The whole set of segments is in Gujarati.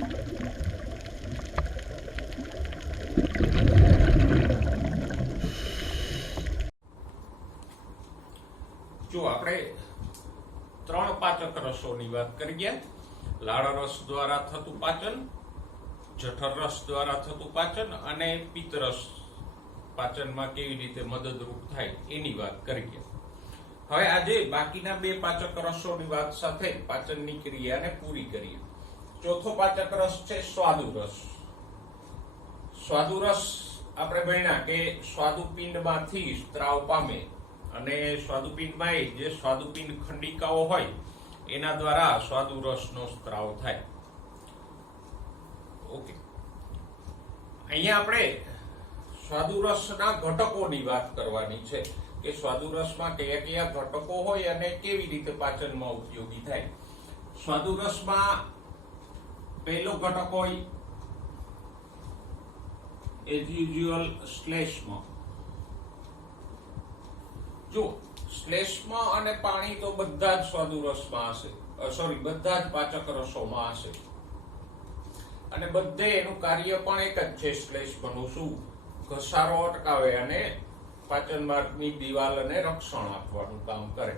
જો આપણે ત્રણ પાચક રસોની વાત કરી ગયા. લાળ રસ દ્વારા થતું પાચન, જઠર રસ દ્વારા થતું પાચન અને પિત્ત રસ પાચનમાં કેવી રીતે મદદરૂપ થાય એની વાત કરી ગયા. હવે આજે બાકીના બે પાચક રસોની વાત સાથે પાચનની ક્રિયાને પૂરી કરીએ. ચોથો પાચક રસ છે સ્વાદુ રસ. સ્વાદુ રસ આપણે ભણ્યા કે સ્વાદુપિંડમાંથી સ્ત્રાવ પામે અને સ્વાદુપિંડમાં જે સ્વાદુપિંડ ખંડિકાઓ હોય એના દ્વારા સ્વાદુ રસનો સ્ત્રાવ થાય. ઓકે, અહીંયા આપણે સ્વાદુ રસના ઘટકોની વાત કરવાની છે કે સ્વાદુ રસમાં કયા કયા ઘટકો હોય અને કેવી રીતે પાચનમાં ઉપયોગી થાય. સ્વાદુ રસમાં પહેલો ઘટક હોય એઝ યુઝ્યુઅલ શ્લેષ્મ. જો શ્લેષ્મ અને પાણી તો બધા જ સ્વાદુ રસમાં હશે, બધા જ પાચક રસોમાં હશે અને બધે એનું કાર્ય પણ એક જ છે. શ્લેષ્મનું શું? ઘસારો અટકાવે અને પાચન માર્ગની દિવાલને રક્ષણ આપવાનું કામ કરે.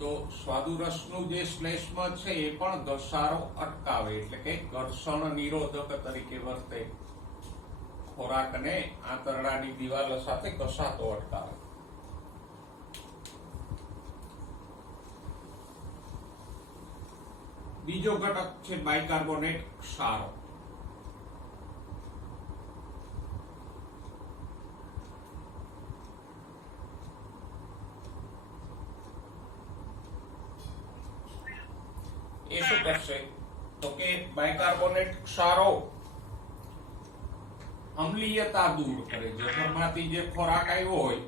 તો સ્વાદુ રસનું જે શ્લેષ્મ છે એ પણ ઘસારો અટકાવે, એટલે કે ઘર્ષણ નિરોધક તરીકે વર્તે. ખોરાકને આંતરડાની દિવાલ સાથે ઘસાતો અટકાવે. બીજો ઘટક છે બાયકાર્બોનેટ ક્ષારો. એ શું કરશે તો કે બાયકાર્બોનેટ ક્ષારો અમ્લીયતા દૂર કરે. જઠરમાંથી જે ખોરાક આવ્યો હોય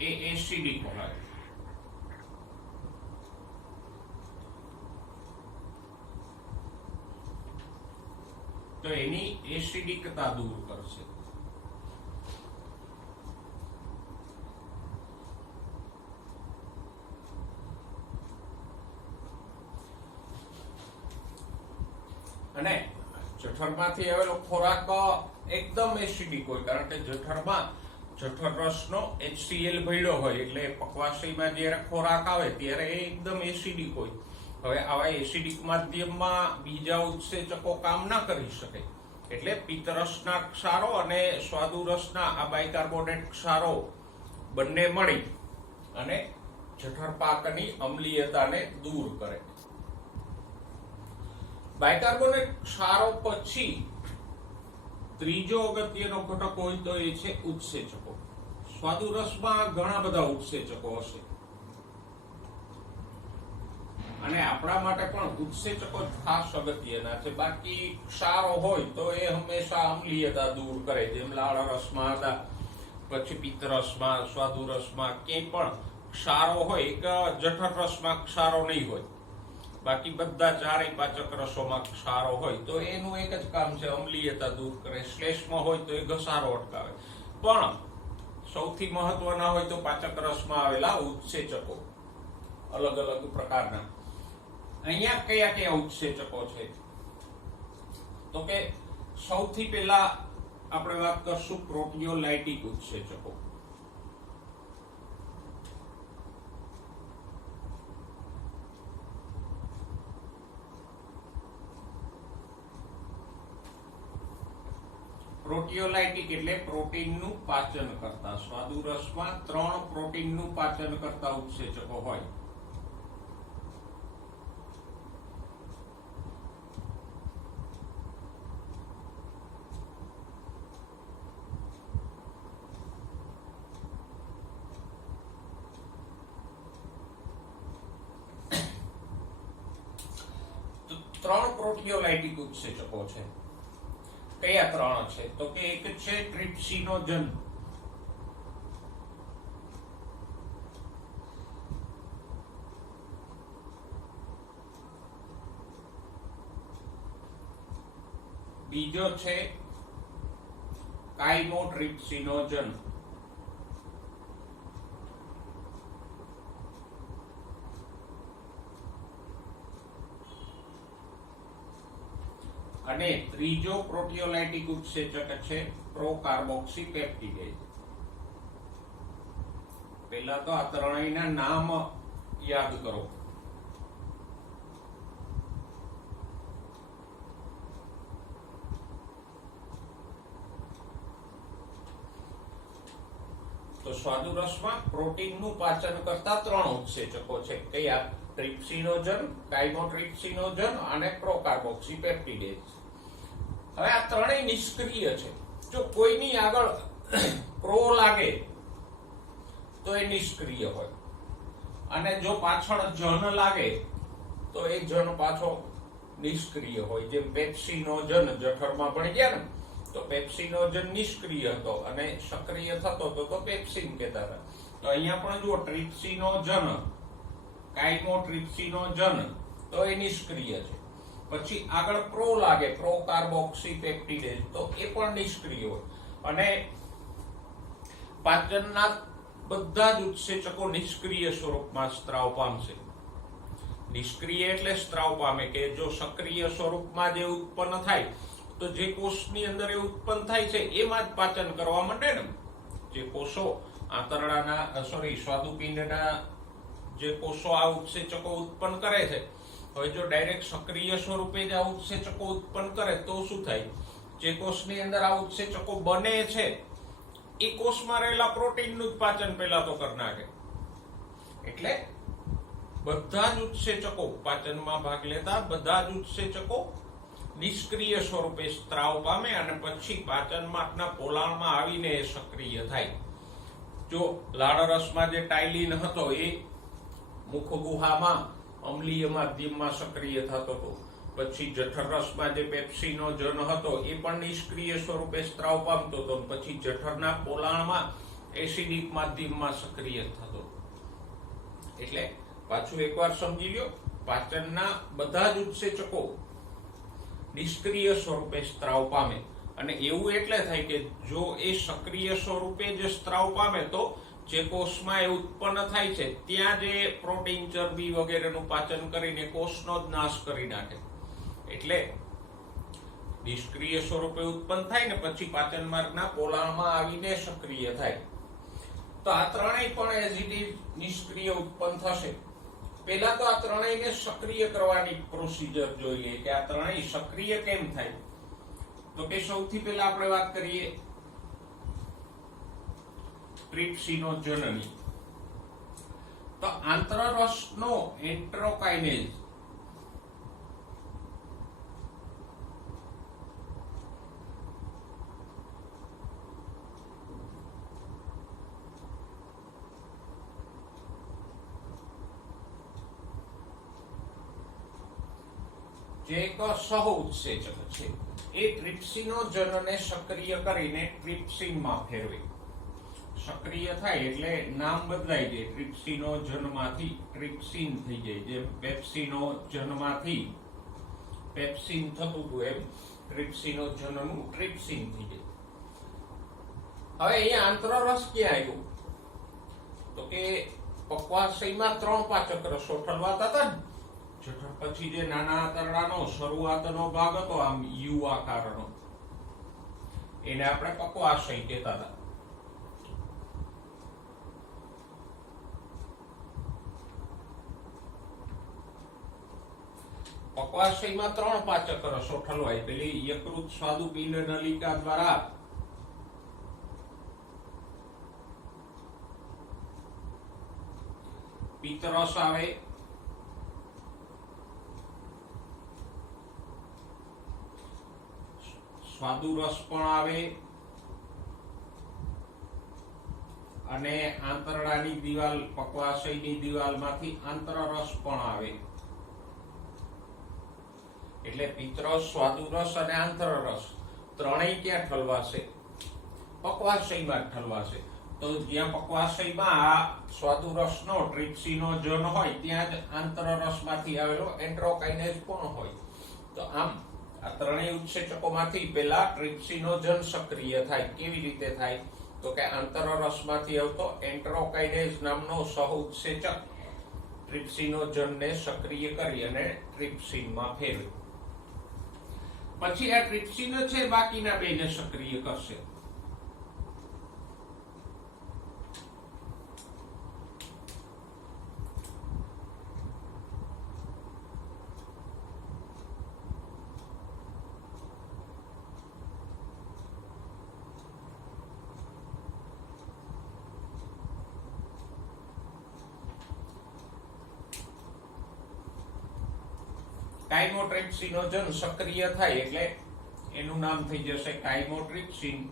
એ એસિડિક હોય તો એની એસિડિકતા દૂર કરશે. અને જઠરમાંથી આવેલો ખોરાક એકદમ એસિડિક હોય, કારણ કે જઠરમાં જઠર રસનો HCl ભળ્યો હોય, એટલે પકવાશયમાં જ્યારે ખોરાક આવે ત્યારે એ એકદમ એસિડિક હોય. હવે આવા એસિડિક માધ્યમમાં બીજા ઉત્સેચકો કામ ના કરી શકે, એટલે પિત્ત રસના ક્ષારો અને સ્વાદુ રસના આ બાયકાર્બોનેટ ક્ષારો બંને મળી અને જઠર પાકની અમ્લીયતાને દૂર કરે. બાયકાર્બોનેટ ક્ષારો પછી ત્રીજો અગત્યનો ઘટક હોય તો એ છે ઉત્સેચકો. સ્વાદુ રસમાં ઘણા બધા ઉત્સેચકો હશે અને આપણા માટે પણ ઉત્સેચકો ખાસ અગત્યના છે. બાકી ક્ષારો હોય તો એ હંમેશા અમ્લીયતા દૂર કરે, જેમ લાળ રસમાં હતા, પછી પિત્ત રસમાં, સ્વાદુ રસમાં ક્યાંય પણ ક્ષારો હોય. એક જઠર રસમાં ક્ષારો નહીં હોય, બાકી બધા ચારેય પાચક રસોમાં ક્ષારો હોય તો એનું એક જ કામ છે, અમ્લીયતા દૂર કરે. શ્લેષ્મ હોય તો એ ઘસારો અટકાવે. પણ સૌથી મહત્વના હોય તો પાચક રસમાં આવેલા ઉત્સેચકો, અલગ અલગ પ્રકારના. અહીંયા કયા કયા ઉત્સેચકો છે તો કે સૌથી પહેલા આપણે વાત કરશું પ્રોટીયોલાઇટિક ઉત્સેચકો. પ્રોટીયોલાઇટિક એટલે પ્રોટીનનું પાચન કરતા. સ્વાદુ રસમાં 3 પ્રોટીનનું પાચન કરતા ઉત્સેચકો હોય. ત્રણ પ્રોટીયોલાઇટિક ઉત્સેચકો છે. કયા ત્રણ છે તો કે એક છે ટ્રિપ્સિનોજન, બીજો છે કાઇમોટ્રિપ્સિનોજન. અને ત્રીજો પ્રોટીઓલાઇટિક ઉત્સેચક છે પ્રોકાર્બોક્સીપેપ્ટિડેઝ. પહેલા તો આ ત્રણેયના નામ યાદ કરો. તો સ્વાદુરસમાં પ્રોટીનનું પાચન કરતા ત્રણ ઉત્સેચકો છે. કયા? ટ્રિપ્સિનોજન, કાઇમોટ્રિપ્સિનોજન અને પ્રોકાર્બોક્સીપેપ્ટિડેઝ. હવે આ ત્રણેય નિષ્ક્રિય છે. જો કોઈની આગળ પ્રો લાગે તો એ નિષ્ક્રિય હોય, અને જો પાછળ જન લાગે તો એ જન પાછો નિષ્ક્રિય હોય. જેમ પેપ્સિનોજન જઠરમાં ભણી ગયા ને, તો પેપ્સિનોજન નિષ્ક્રિય હતો અને સક્રિય થતો હતો તો પેપ્સિન કહેતા હતા. તો અહીંયા પણ જુઓ, ટ્રિપ્સિનોજન, કાઇમોટ્રિપ્સિનોજન, તો એ નિષ્ક્રિય છે. પછી આગળ પ્રો લાગે, પ્રોકાર્બોક્સીપેપ્ટિડેઝ, તો એ પણ નિષ્ક્રિય હોય. અને પાચનના બધા જ ઉત્સેચકો નિષ્ક્રિય સ્વરૂપમાં સ્ત્રાવ પામશે. નિષ્ક્રિય એટલે સ્ત્રાવ પામે કે જો સક્રિય સ્વરૂપમાં જે ઉત્પન્ન થાય તો જે કોષની અંદર એ ઉત્પન્ન થાય છે એમાં જ પાચન કરવા માંડે ને. જે કોષો આંતરડાના સ્વાદુપિંડના જે કોષો આ ઉત્સેચકો ઉત્પન્ન કરે છે, હવે જો ડાયરેક્ટ સક્રિય સ્વરૂપે જ આ ઉત્સેચકો ઉત્પન્ન કરે તો શું થાય? જે કોષની અંદર આ ઉત્સેચકો બને છે એ કોષમાં રહેલા પ્રોટીનનું જ પાચન પહેલા તો કરી નાખે. એટલે બધા જ ઉત્સેચકો, પાચનમાં ભાગ લેતા બધા જ ઉત્સેચકો નિષ્ક્રિય સ્વરૂપે સ્ત્રાવ પામે અને પછી પાચન માર્ગના પોલાણમાં આવીને એ સક્રિય થાય. જો લાળરસમાં જે ટાઇલિન હતો એ મુખ ગુહામાં અમ્લીય માધ્યમમાં સક્રિય થતો હતો. પછી જઠરરસમાં જે પેપ્સિનોજન હતો એ પણ નિષ્ક્રિય સ્વરૂપે સ્ત્રાવ પામતો હતો. પછી જઠરના પોલાણમાં એસિડિક માધ્યમમાં સક્રિય થતો. એટલે પાછું એકવાર સમજી લ્યો, પાચનના બધા જ ઉત્સેચકો નિષ્ક્રિય સ્વરૂપે સ્ત્રાવ પામે. અને એવું એટલે થાય કે જો એ સક્રિય સ્વરૂપે જે સ્ત્રાવ પામે તો જે કોષમાં એ ઉત્પન્ન થાય છે ત્યાં જે પ્રોટીન, ચરબી વગેરેનું પાચન કરીને કોષનો જ નાશ કરી નાખે. એટલે નિષ્ક્રિય સ્વરૂપે ઉત્પન્ન થાય ને પછી પાચન માર્ગના પોલાણમાં આવીને સક્રિય થાય. તો આ ત્રણેય પણ એઝ ઇટ ઇઝ નિષ્ક્રિય ઉત્પન્ન થશે. પહેલા તો આ ત્રણેયને સક્રિય કરવાની પ્રોસિજર જોઈ લઈએ કે આ ત્રણેય સક્રિય કેમ થાય. તો કે સૌથી પહેલા આપણે વાત કરીએ ટ્રિપ્સિનોજનની. તો આંતરરસનો એન્ટેરોકાઇનેઝ જે એક સહઉત્સેચક છે એ ટ્રિપ્સિનોજનને સક્રિય કરીને ટ્રિપ્સિનમાં ફેરવે. સક્રિય થાય એટલે નામ બદલાઈ જાય. ટ્રિપ્સિનોજનમાંથી ટ્રિપ્સિન થઈ જાય. જેમ પેપ્સિનોજનમાંથી પેપ્સિન થતું હતું એમ ટ્રિપ્સિનોજનનું ટ્રિપ્સિન થઈ જાય. હવે અહીંયા આંતરરસ ક્યાં આવ્યું? તો કે પક્વાશયમાં ત્રણ પાચક રસો ઠલવાતા હતા ને. જઠર પછી જે નાના આંતરડાનો શરૂઆતનો ભાગ હતો આમ યુ આકારનો, એને આપણે પક્વાશય કહેતા હતા. પક્વાશયમાં ત્રણ પાચક રસો ઠલવાય. પેલી યકૃત સ્વાદુપિંડ નલિકા દ્વારા પિત્તરસ આવે, સ્વાદુરસ પણ આવે અને આંતરડાની દિવાલ, પક્વાશયની દિવાલમાંથી આંતરરસ પણ આવે. એટલે પિત્તરસ, સ્વાદુરસ અને આંતરરસ ત્રણેય ક્યાં ઠલવાશે? પક્વાશયમાં ઠલવાશે. તો જ્યાં પક્વાશયમાં આ સ્વાદુરસનો ટ્રિપ્સિનોજન હોય ત્યાં જ આંતરરસમાંથી આવેલો એન્ટેરોકાઇનેઝ પણ હોય. તો આમ આ ત્રણેય ઉત્સેચકોમાંથી પહેલા ટ્રિપ્સિનોજન સક્રિય થાય. કેવી રીતે થાય? તો કે આંતરરસમાંથી આવતો એન્ટેરોકાઇનેઝ નામનો સહઉત્સેચક ટ્રિપ્સિનોજનને સક્રિય કરી અને ટ્રિપ્સિનમાં ફેરવે. પછી આ ટ્રિપ્સિન છે બાકીના બેને સક્રિય કરશે. કાઇમોટ્રિપ્સિનોજન સક્રિય થાય એટલે એનું નામ થઈ જશે કાઇમોટ્રિપ્સિન.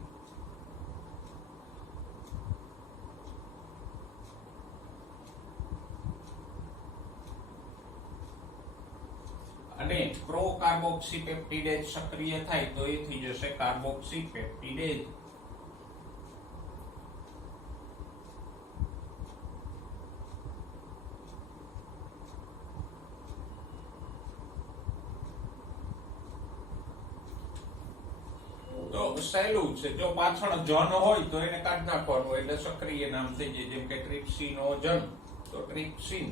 અને પ્રોકાર્બોક્સીપેપ્ટિડેઝ સક્રિય થાય તો એ થઈ જશે કાર્બોક્સીપેપ્ટિડેઝ. તો સહેલું છે. જો પાછળ જન હોય તો એને કાઢી નાખવાનું એટલે સક્રિય નામ થઈ જાય. જેમ કે ટ્રિપ્સિનોજન તો ટ્રિપ્સિન,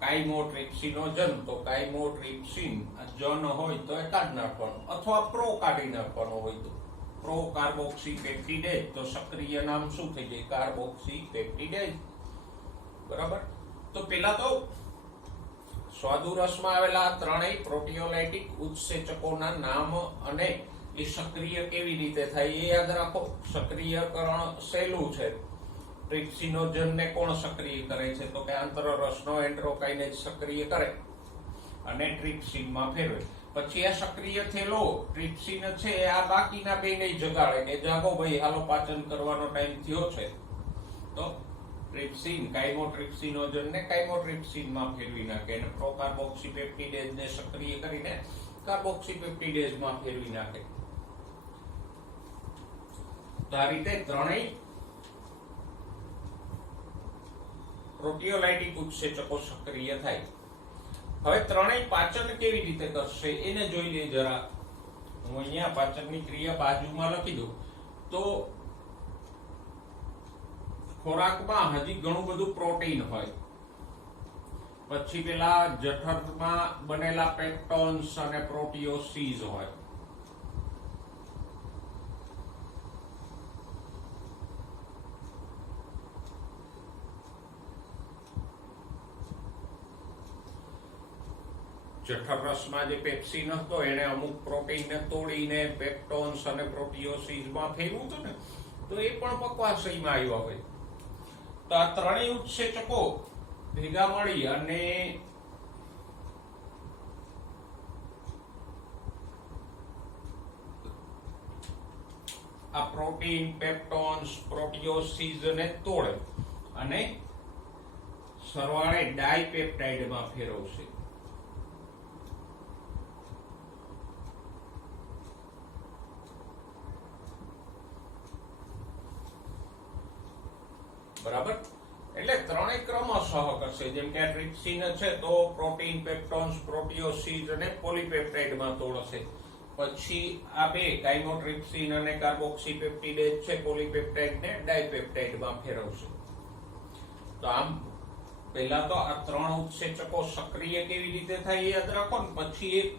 કાઇમોટ્રિપ્સિનોજન તો કાઇમોટ્રિપ્સિન. જન હોય તો એ કાઢી નાખવાનું અથવા પ્રો કાઢી નાખવાનું હોય તો પ્રો કાર્બોક્સીપેપ્ટિડેઝ તો સક્રિય નામ શું થઈ જાય? કાર્બોક્સીપેપ્ટિડેઝ. બરાબર. તો પેલા તો સ્વાદુરસમાં આવેલા ત્રણેય પ્રોટીઓલાઇટિક ઉત્સેચકોના નામ અને એ સક્રિય કેવી રીતે થાય એ યાદ રાખો. સક્રિયકરણ સહેલું છે. ટ્રિપ્સિનોજનને કોણ સક્રિય કરે છે? તો કે આંતરરસનો એન્ટેરોકાઇનેઝ સક્રિય કરે અને ટ્રિપ્સિનમાં ફેરવે. પછી આ સક્રિય થયેલો ટ્રિપ્સિન છે આ બાકીના બેને જગાડે કે જાગો ભાઈ, હાલો પાચન કરવાનો ટાઈમ થયો છે. તો ટ્રિપ્સિન કાઇમોટ્રિપ્સિનોજનને કાઇમોટ્રિપ્સિનમાં ફેરવી નાખે અને પ્રોકાર્બોક્સીપેપ્ટિડેઝને સક્રિય કરીને કાર્બોક્સીપેપ્ટિડેઝમાં ફેરવી નાખે. તો આ રીતે ત્રણેય પ્રોટીઓલાઇટિક ઉત્સેચકો સક્રિય થાય. હવે ત્રણેય પાચન કેવી રીતે કરશે એને જોઈ લઈએ જરા. હું અહીંયા પાચનની ક્રિયા બાજુમાં લખી દઉં. તો ખોરાકમાં હજી ઘણું બધું પ્રોટીન હોય. પછી પેલા જઠરમાં બનેલા પેપ્ટોન્સ અને પ્રોટીઓસીસ હોય. જઠરરસમાં જે પેપ્સિન હતો એને અમુક પ્રોટીનને તોડીને પેપ્ટોન્સ અને પ્રોટીઓસીસમાં ફેરવું હતું ને, તો એ પણ પક્વાશયમાં આવ્યા હોય. તો આ ત્રણેય ઉત્સેચકો ભેગા મળી અને આ પ્રોટીન, પેપ્ટોન્સ, પ્રોટીઓસીસને તોડે અને સરવાળે ડાયપેપ્ટાઇડમાં ફેરવશે. બરાબર. એટલે ત્રણેય ક્રમશઃ કરશે. જેમ કે ટ્રિપ્સિન છે તો પ્રોટીન, પેપ્ટોન્સ, પ્રોટીઓસીસ અને પોલીપેપ્ટાઇડમાં તોડશે. પછી આ બે કાઇમોટ્રિપ્સિન અને કાર્બોક્સીપેપ્ટિડેઝ છે પોલીપેપ્ટાઇડને ડાયપેપ્ટાઇડમાં ફેરવશે. તો આમ પહેલા તો આ ત્રણ ઉત્સેચકો સક્રિય કેવી રીતે થાય યાદ રાખો ને. પછી એક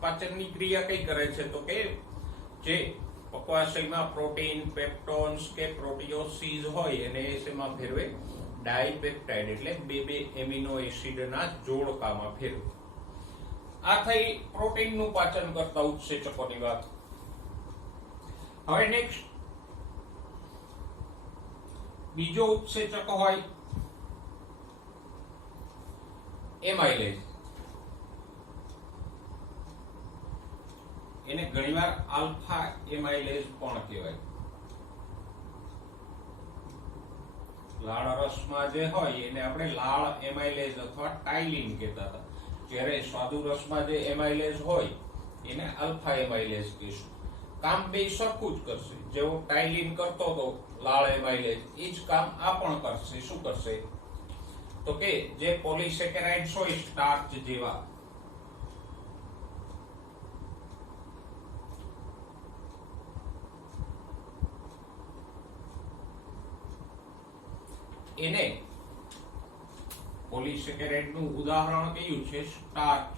પાચનની ક્રિયા કઈ કરે છે તો કે જે પક્વાશયમાં પ્રોટીન, પેપ્ટોન્સ કે પ્રોટીઓસીસ હોય એને એમાં ફેરવે ડાયપેપ્ટાઇડ એટલે બે એમિનો એસિડના જોડકામાં ફેરવે. આ થઈ પ્રોટીનનું પાચન કરતા ઉત્સેચકોની વાત. હવે નેક્સ્ટ બીજો ઉત્સેચક હોય એમાઇલેઝ. એને ઘણીવાર આલ્ફા એમાઇલેઝ પણ કહેવાય. લાળ રસમાં જે હોય એને આપણે લાળ એમાઇલેઝ અથવા ટાઇલિન કહેતા હતા. જ્યારે સ્વાદુ રસમાં જે એમાઇલેઝ હોય એને આલ્ફા એમાઇલેઝ કહીશું. કામ બે સરખું જ કરશે. જેવો ટાઇલિન કરતો હતો લાળ એમાઇલેઝ એ જ કામ આ પણ કરશે. શું કરશે તો કે જે પોલિસેકેરાઇડ્સ હોય સ્ટાર્ચ જેવા એને પોલિસેકેરાઇડ નું ઉદાહરણ કયું છે? સ્ટાર્ચ,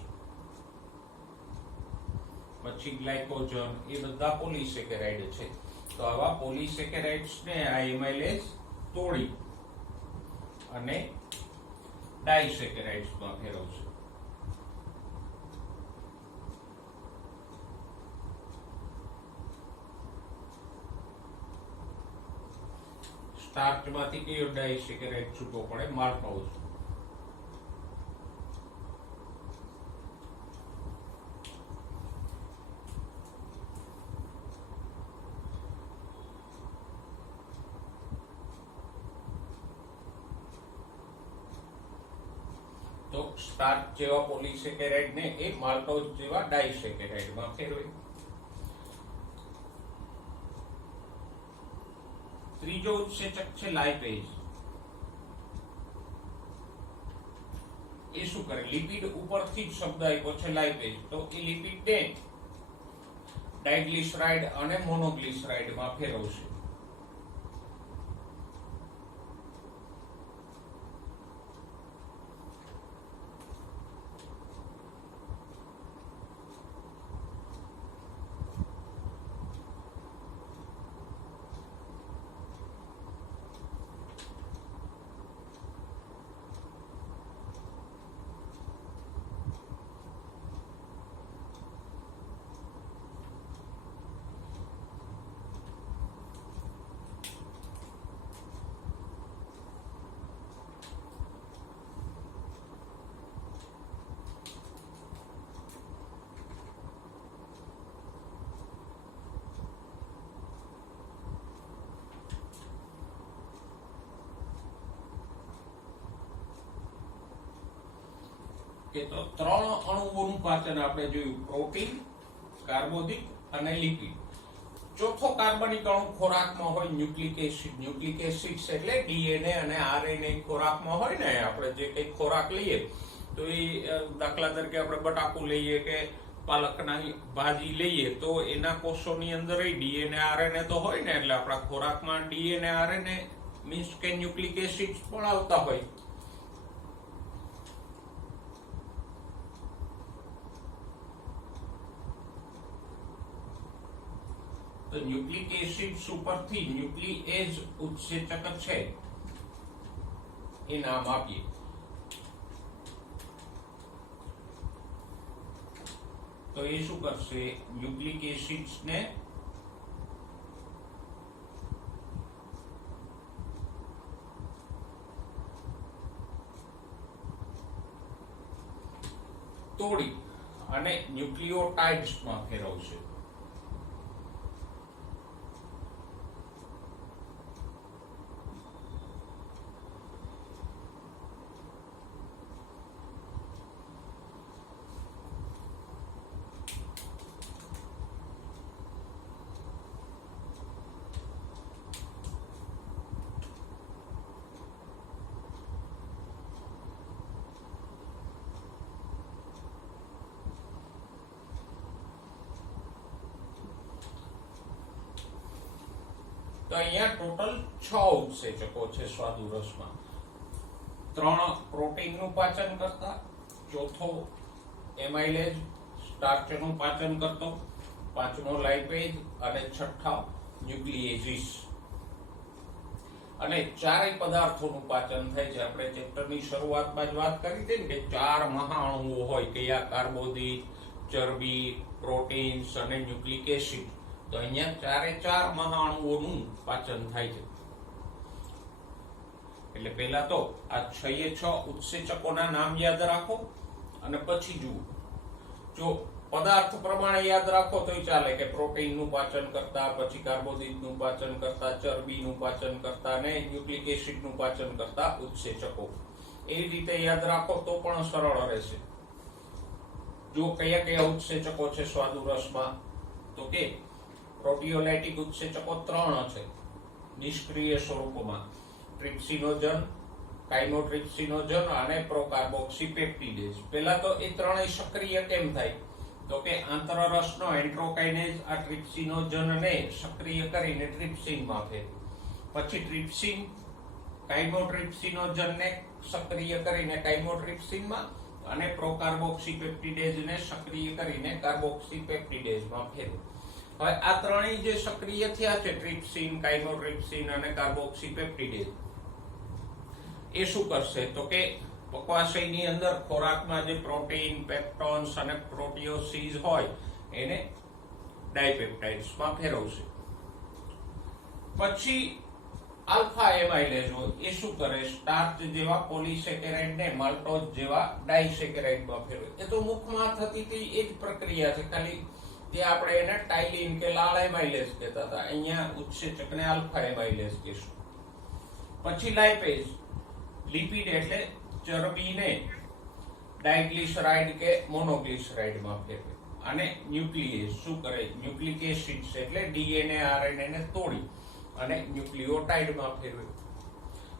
પછી ગ્લાયકોજન, એ બધા પોલિસેકેરાઇડ છે. તો આવા પોલિસેકેરાઇડ્સ ને આ એમાઇલેઝ તોડી અને ડાયસેકેરાઇડ્સ માં ફેરવશે. સ્ટાર્ચ માંથી કયો ડાયસેકેરાઇડ છૂટો પડે? માલ્ટોઝ. તો સ્ટાર્ચ જેવા પોલિસેકેરાઇડ ને એ માલ્ટોઝ જેવા ડાયસેકેરાઇડ માં ફેરવે. ત્રીજો ઉત્સેચક છે લાઇપેઝ. એ શું કરે? લિપિડ ઉપરથી જ શબ્દ આપ્યો છે લાઇપેઝ, તો એ લિપિડ ને ડાઇગ્લિસરાઇડ અને મોનોગ્લિસરાઇડ માં ફેરવશે. કે તો ત્રણ અણુઓનું પાચન આપણે જોયું: પ્રોટીન, કાર્બોદિત અને લિપિડ. ચોથો કાર્બનિક અણુ ખોરાકમાં હોય ન્યુક્લિક એસિડ. ન્યુક્લિક એસિડ્સ એટલે ડીએનએ અને આરએનએ ખોરાકમાં હોય ને. આપણે જે કઈ ખોરાક લઈએ તો એ દાખલા તરીકે આપણે બટાકુ લઈએ કે પાલકની ભાજી લઈએ તો એના કોષોની અંદર ડીએનએ આરએનએ તો હોય ને. એટલે આપણા ખોરાકમાં ડીએનએ આરએનએ મીન્સ કે ન્યુક્લિક એસિડ્સ પણ આવતા હોય. તો ન્યુક્લિક એસિડ્સ ઉપરથી ન્યુક્લિએઝ ઉત્સેચક છે એ નામ આપીએ. તો એ શું કરશે? ન્યુક્લિક એસિડ્સ ને તોડી અને ન્યુક્લિયોટાઇડ્સ માં ફેરવશે. તો અહીંયા ટોટલ 6 ઉત્સેચકો છે સ્વાદુરસમાં. 3 પ્રોટીનનું પાચન કરતા, ચોથો એમાઇલેઝ સ્ટાર્ચનું પાચન કરતો, પાંચમો લાઇપેઝ અને છઠ્ઠા ન્યુક્લિએઝિસ. અને ચારેય પદાર્થોનું પાચન થાય છે. આપણે ચેપ્ટરની શરૂઆતમાં જ વાત કરી હતી ને કે 4 મહાઅણુઓ હોય, કયા? કાર્બોદિત, ચરબી, પ્રોટીન્સ અને ન્યુક્લિક એસિડ. તો અહીંયા 4 મહાઅણુઓનું પાચન થાય છે. એટલે પહેલા તો આ 6 ઉત્સેચકોના નામ યાદ રાખો અને પછી જુઓ. જો પદાર્થ પ્રમાણે યાદ રાખો તો ચાલે કે પ્રોટીનનું પાચન કરતા, પછી કાર્બોદિતનું પાચન કરતા, ચરબીનું પાચન કરતા અને ન્યુક્લિક એસિડનું પાચન કરતા ઉત્સેચકો. એ રીતે યાદ રાખો તો પણ સરળ રહેશે. જો કયા કયા ઉત્સેચકો છે સ્વાદુરસમાં, તો કે પ્રોટીઓલાઇટિક ઉત્સેચકો 3 છે નિષ્ક્રિય સ્વરૂપમાં: ટ્રિપ્સિનોજન, કાઇમોટ્રિપ્સિનોજન અને પ્રોકાર્બોક્સીપેપ્ટિડેઝ. પહેલા તો એ ત્રણેય સક્રિય કેમ થાય? તો કે આંતરરસનો એન્ટ્રોકાઇનેઝ આ ટ્રિપ્સિનોજનને સક્રિય કરીને ટ્રિપ્સિનમાં ફેરવે. પછી ટ્રિપ્સિન કાઇમોટ્રિપ્સિનોજનને સક્રિય કરીને કાઇમોટ્રિપ્સિનમાં અને પ્રોકાર્બોક્સીપેપ્ટિડેઝને સક્રિય કરીને કાર્બોક્સીપેપ્ટિડેઝમાં ફેરવે. હવે આ ત્રણેય જે સક્રિય થયા છે, ટ્રિપ્સિન, કાઇમોટ્રિપ્સિન અને કાર્બોક્સીપેપ્ટિડેઝ, એ શું કરશે તો કે પક્વાશયની અંદર ખોરાકમાં જે પ્રોટીન, પેપ્ટોન્સ અને પ્રોટીઓસીસ હોય એને ડાયપેપ્ટાઇડ્સમાં ફેરવશે. પછી આલ્ફા એમાઇલેઝ હોય એ શું કરે, સ્ટાર્ચ જેવા પોલિસેકેરાઇડને માલ્ટોઝ જેવા ડાયસેકેરાઇડમાં ફેરવે. એ તો મુખમાં થતી હતી એ જ પ્રક્રિયા છે, ખાલી જે આપણે એને ટાઇલિન કે લાળ એમાઇલેઝ કહેતા હતા, અહીંયા ઉત્સેચકને આલ્ફા એમાઇલેઝ કહેશું. પછી લાઇપેઝ, લિપિડ એટલે ચરબીને ડાયગ્લિસરાઇડ કે મોનોગ્લિસરાઇડમાં ફેરવે. અને ન્યુક્લિએઝ શું કરે, ન્યુક્લિક એસિડ્સ એટલે ડીએનએ આરએનએ ને તોડી અને ન્યુક્લિયોટાઇડમાં ફેરવે.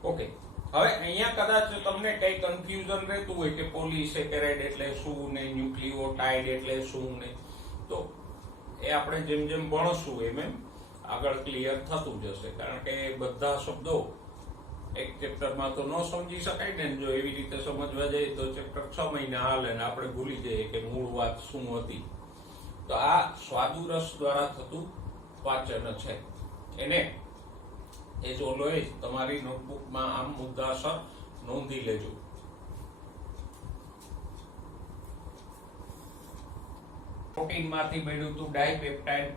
ઓકે, હવે અહીંયા કદાચ તમને કઈ કન્ફ્યુઝન રહેતું હોય કે પોલિસેકેરાઇડ એટલે શું ને ન્યુક્લિયોટાઇડ એટલે શું ને, તો એ આપણે જેમ જેમ ભણશું એમ એમ આગળ ક્લિયર થતું જશે. કારણ કે બધા શબ્દો એક ચેપ્ટરમાં તો ન સમજી શકાય ને, જો એવી રીતે સમજવા જઈએ તો ચેપ્ટર 6 મહિના હાલે ને આપણે ભૂલી જઈએ કે મૂળ વાત શું હતી. તો આ સ્વાદુરસ દ્વારા થતું વાંચન છે, એને એ જો લો તમારી નોટબુકમાં આમ મુદ્દાસર નોંધી લેજો. પ્રોટીનમાંથી મળ્યું હતું ડાયપેપ્ટાઇડ,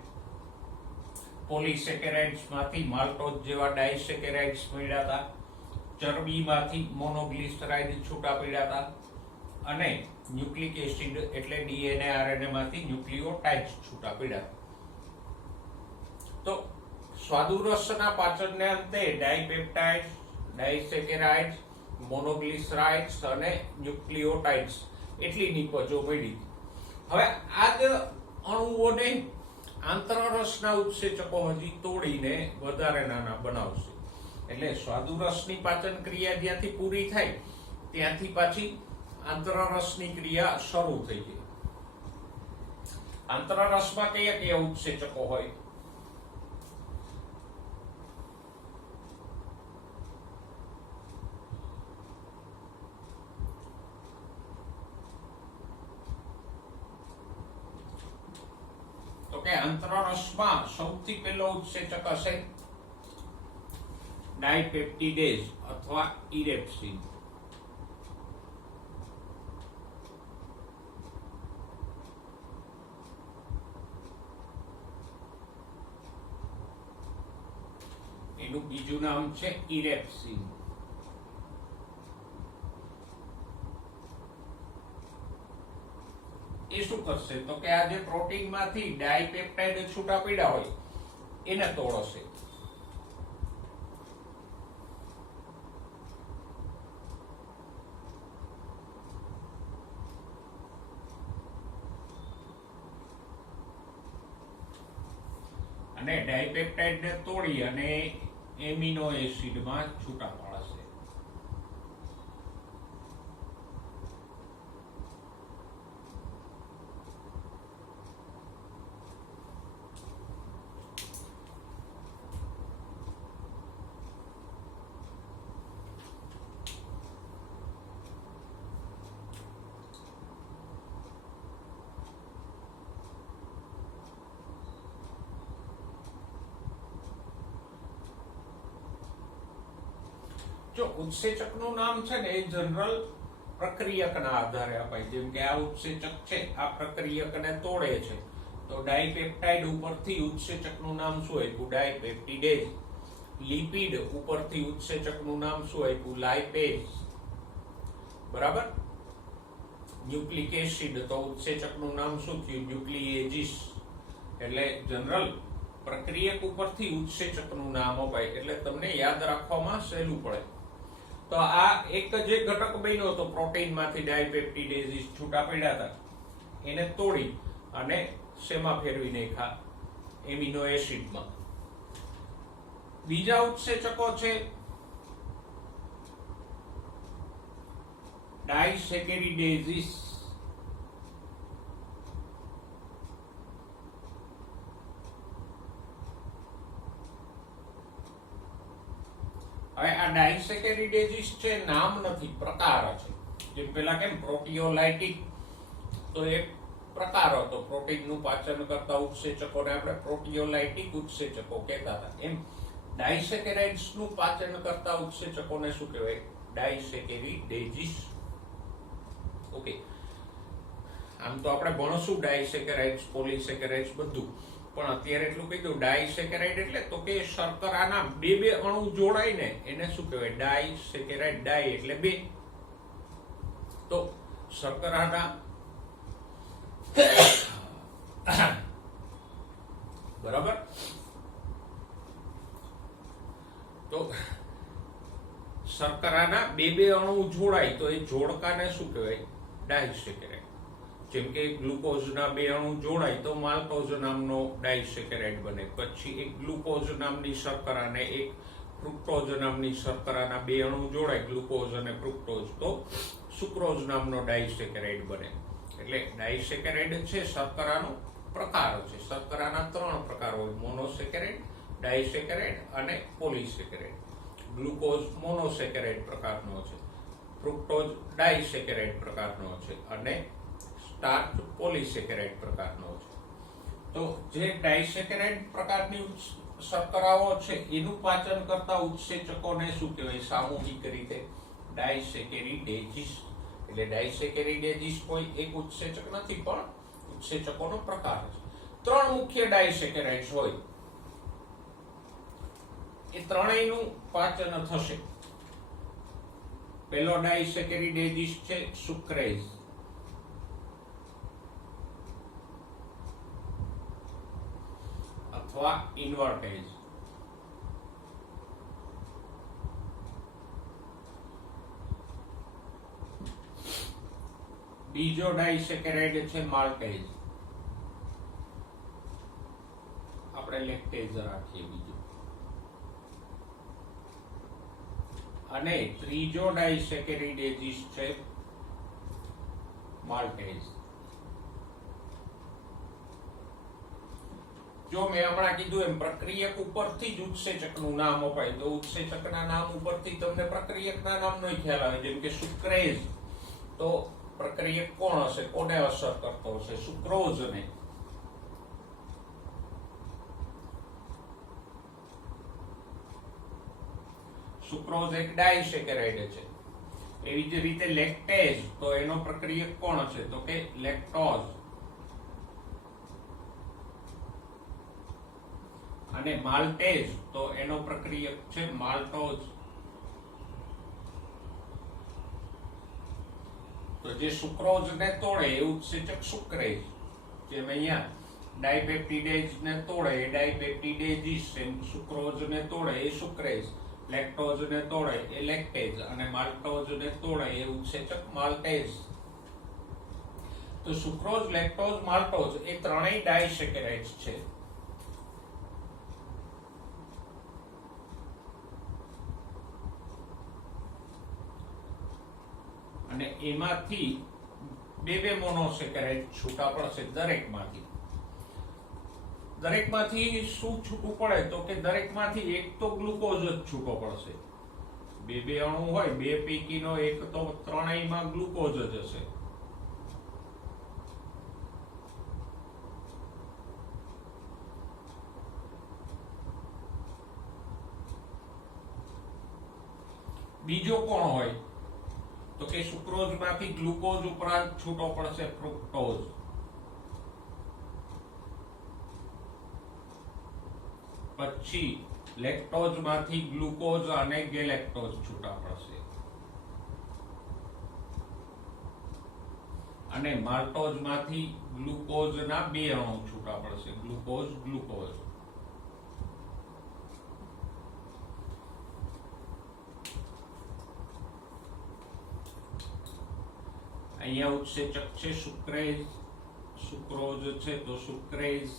પોલિસેકેરાઇડ્સમાંથી માલ્ટોઝ જેવા ડાયસેકેરાઇડ્સ મળ્યા હતા, ચરબીમાંથી મોનોગ્લિસરાઇડ છૂટા પડ્યા હતા અને ન્યુક્લિક એસિડ એટલે ડીએનએ આરએનએ માંથી ન્યુક્લિયોટાઇડ્સ છૂટા પડ્યા. તો સ્વાદુરસના પાચનને અંતે ડાયપેપ્ટાઇડ્સ, ડાયસેકેરાઇડ્સ, મોનોગ્લિસરાઇડ્સ અને ન્યુક્લિયોટાઇડ્સ એટલી નિપજો મળી. હવે આ જ અણુઓને આંતરરસના ઉત્સેચકો હજી તોડીને વધારે નાના બનાવશે. એટલે સ્વાદુરસની પાચન ક્રિયા જ્યાંથી પૂરી થાય ત્યાંથી પાછી આંતરરસની ક્રિયા શરૂ થઈ ગઈ. આંતરરસમાં કયા કયા ઉત્સેચકો હોય? તો કે આંતરરસમાં સૌથી પહેલો ઉત્સેચક હશે ડાયપેપ્ટિડેઝ અથવા ઇરેપ્સિન. એનું બીજું નામ છે ઇરેપ્સિન. એ શું કરશે તો કે આ જે પ્રોટીનમાંથી ડાયપેપ્ટાઇડ છૂટા પડ્યા હોય એને તોડશે. અને ડાયપેપ્ટાઇડને તોડી અને એમિનો એસિડમાં છૂટા પાડશે. જો ઉત્સેચકનું નામ છે ને એ જનરલ પ્રક્રિયકના આધારે અપાય. જેમ કે આ ઉત્સેચક છે, આ પ્રક્રિયકને તોડે છે, તો ડાયપેપ્ટાઇડ ઉપરથી ઉત્સેચકનું નામ શું આપ્યું? ડાયપેપ્ટિડેઝ. લિપિડ ઉપરથી ઉત્સેચકનું નામ શું આપ્યું? લાઇપેઝ. બરાબર. ન્યુક્લિક એસિડ તો ઉત્સેચકનું નામ શું થયું? ન્યુક્લિએજીસ. એટલે જનરલ પ્રક્રિયક ઉપરથી ઉત્સેચકનું નામ અપાય એટલે તમને યાદ રાખવામાં સહેલું પડે. તો આ એક જે ઘટક બન્યો હતો પ્રોટીનમાંથી ડાયપેપ્ટિડેઝ છૂટા પડ્યા હતા એને તોડી અને શેમાં ફેરવી નાખ્યા? એમિનો એસિડમાં. બીજા ઉત્સેચકો છે ડાયસેકેરિડેઝિસ. હવે આ ડાયસેકેરિડેઝિસ છે નામ નથી, પ્રકાર છે. જેમ પેલા કેમ પ્રોટીઓલાઇટિક તો એક પ્રકાર હતો, પ્રોટીનનું પાચન કરતા ઉત્સેચકોને આપણે પ્રોટીઓલાઇટિક ઉત્સેચકો કહેતા હતા. એમ ડાયસેકેરાઇડ્સનું પાચન કરતા ઉત્સેચકોને શું કહેવાય? ડાયસેકેરિડેઝિસ. ઓકે, આમ તો આપણે ભણશું ડાયસેકેરાઇડ્સ, પોલીસેકેરાઇડ્સ બધું, પણ અત્યારે એટલું કહી દઉં. ડાયસેકેરાઇડ એટલે તો કે શર્કરાના બે અણુ જોડાય ને એને શું કહેવાય? ડાયસેકેરાઇડ. ડાય એટલે બે, તો શર્કરાના બરાબર, તો શર્કરાના બે અણુ જોડાય તો એ જોડકાને શું કહેવાય? ડાયસેકેરાઇડ. જેમ કે ગ્લુકોઝના બે અણુ જોડાય તો માલ્ટોઝ નામનો ડાયસેકેરાઇડ બને. પછી એક ગ્લુકોઝ નામની શર્કરા અને એક ફ્રુક્ટોઝ નામની શર્કરાના બે અણુ જોડાય, ગ્લુકોઝ અને ફ્રુક્ટોઝ, તો સુક્રોઝ નામનો ડાયસેકેરાઇડ બને. એટલે ડાયસેકેરાઇડ છે શર્કરાનો પ્રકાર છે. શર્કરાના 3 પ્રકાર હોય: મોનોસેકેરાઇડ, ડાયસેકેરાઇડ અને પોલીસેકેરાઇડ. ગ્લુકોઝ મોનોસેકેરાઇડ પ્રકારનો છે, ફ્રુક્ટોઝ ડાયસેકેરાઇડ પ્રકારનો છે અને સ્ટાર્ચ પોલીસેકેરાઇડ પ્રકારનો છે. તો જે ડાયસેકેરાઇડ પ્રકારની શર્કરાઓ છે એનું પાચન કરતા ઉત્સેચકોને શું કહેવાય સામૂહિક રીતે? ડાયસેકેરિડેઝિસ. એટલે ડાયસેકેરિડેઝિસ કોઈ એક ઉત્સેચક નથી, પણ ઉત્સેચકોનો પ્રકાર છે. 3 મુખ્ય ડાયસેકેરાઇડ્સ હોય, એ ત્રણેયનું પાચન થશે. પહેલો ડાયસેકેરિડેઝિસ છે સુક્રેઝ. અથવા ઇન્વર્ટેઝ. બીજો ડાયસેકેરાઇડ છે માલ્ટેઝ. આપણે લેક્ટેઝ રાખીએ બીજો. અને ત્રીજો ડાયસેકેરિડેઝિસ છે માલ્ટેઝ. જો મેં હમણાં કીધું એમ પ્રક્રિયક ઉપરથી જ ઉત્સેચકનું નામ અપાય, તો ઉત્સેચકના નામ ઉપરથી તમને પ્રક્રિયકના નામનો ખ્યાલ આવે. જેમ કે સુક્રેઝ, તો પ્રક્રિયક કોણ હશે? કોને અસર કરતો હશે? સુક્રોઝને. સુક્રોઝ એક ડાયસેકેરાઇડ છે. એવી જ રીતે લેક્ટેઝ, તો એનો પ્રક્રિયક કોણ હશે? તો કે લેક્ટોઝ. અને માલ્ટેઝ, તો એનો પ્રક્રિયક છે માલ્ટોઝ. તો જે સુક્રોઝને તોડે એ ઉત્સેચક સુક્રેઝ. જેમ અહીંયા ડાયપેપ્ટિડેઝને તોડે એ ડાયપેપ્ટિડેઝિસ, એમ સુક્રોઝને તોડે એ સુક્રેઝ, લેક્ટોઝને તોડે એ લેક્ટેઝ અને માલ્ટોઝને તોડે એ ઉત્સેચક માલ્ટેઝ. તો સુક્રોઝ, લેક્ટોઝ, માલ્ટોઝ એ ત્રણેય ડાયસેકેરાઇડ્સ છે. અને એમાંથી બે મોનોસેકેરાઇડ છૂટા પડશે દરેકમાંથી શું છૂટું પડે? તો કે દરેકમાંથી એક તો ગ્લુકોઝ જ છૂટો પડશે. બે અણુ હોય, બે પૈકીનો એક તો ત્રણેયમાં ગ્લુકોઝ જ હશે. બીજો કોણ હોય? તો કે સુક્રોઝમાંથી ગ્લુકોઝ ઉપરાંત છૂટો પડશે ફ્રુક્ટોઝ. પછી લેક્ટોઝમાંથી ગ્લુકોઝ અને ગેલેક્ટોઝ છૂટા પડશે. અને માલ્ટોઝમાંથી ગ્લુકોઝના બે અણુ છૂટા પડશે, ગ્લુકોઝ ગ્લુકોઝ. અહીંયા ઉત્સેચક છે સુક્રેઝ, સુક્રોઝ છે તો સુક્રેઝ,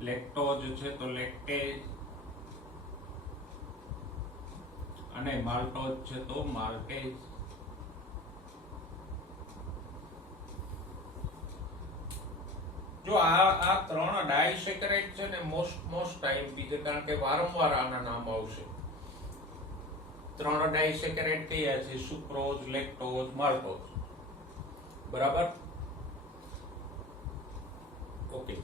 લેક્ટોઝ છે તો લેક્ટેઝ અને માલ્ટોઝ છે તો માલ્ટેઝ. જો આ 3 ડાયસેકેરાઇડ છે ને મોસ્ટ ટાઈમ બીજે, કારણ કે વારંવાર આના નામ આવશે. ત્રણ ડાયસેકેરાઇડ કયા છે? Sucrose, lactose, maltose. બરાબર? ઓકે.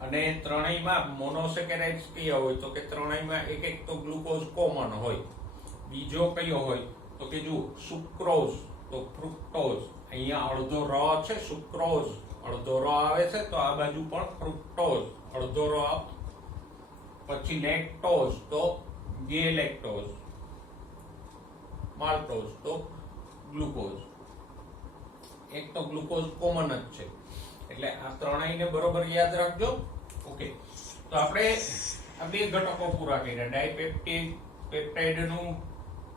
અને ત્રણેયમાં મોનોસેકેરાઇડ્સ કયા હોય? તો કે ત્રણેયમાં એક એક તો ગ્લુકોઝ કોમન હોય. બીજો કયો હોય? તો કે જો સુક્રોઝ તો ફ્રુક્ટોઝ, અહીંયા અડધો ર છે સુક્રોઝ, અડધો ર આવે છે તો આ બાજુ પણ ફ્રુક્ટોઝ, અડધો ર. પછી લેક્ટોઝ તો ગેલેક્ટોઝ, માલ્ટોઝ તો ગ્લુકોઝ. એક તો ગ્લુકોઝ કોમન જ છે એટલે આ ત્રણેયને બરોબર યાદ રાખજો. ઓકે, તો આપણે આ બે ઘટકો પૂરા કર્યા. ડાયપેપ્ટાઇડનું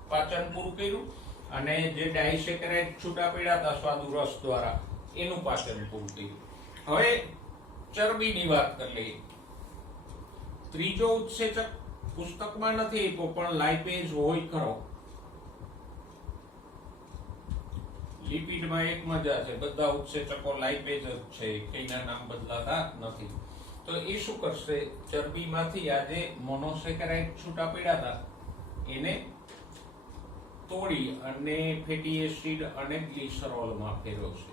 પાચન પૂરું કર્યું અને જે ડાયસેકેરાઇડ છૂટા પડ્યા હતા સ્વાદુ રસ દ્વારા એનું પાચન પૂરું કર્યું. હવે ચરબીની વાત કરી લઈએ. ત્રીજો ઉત્સેચક પુસ્તકમાં નથી આપ્યો પણ લાઇપેઝ હોય ખરો. લિપિડમાં એક મજા છે, બધા ઉત્સેચકો લાઇપેઝ જ છે, કઈના નામ બદલાતા નથી. તો એ શું કરશે? ચરબીમાંથી આ જે મોનોસેકેરાઇડ છૂટા પડ્યા હતા એને તોડી અને ફેટી એસિડ અને ગ્લિસરોલમાં ફેરવશે.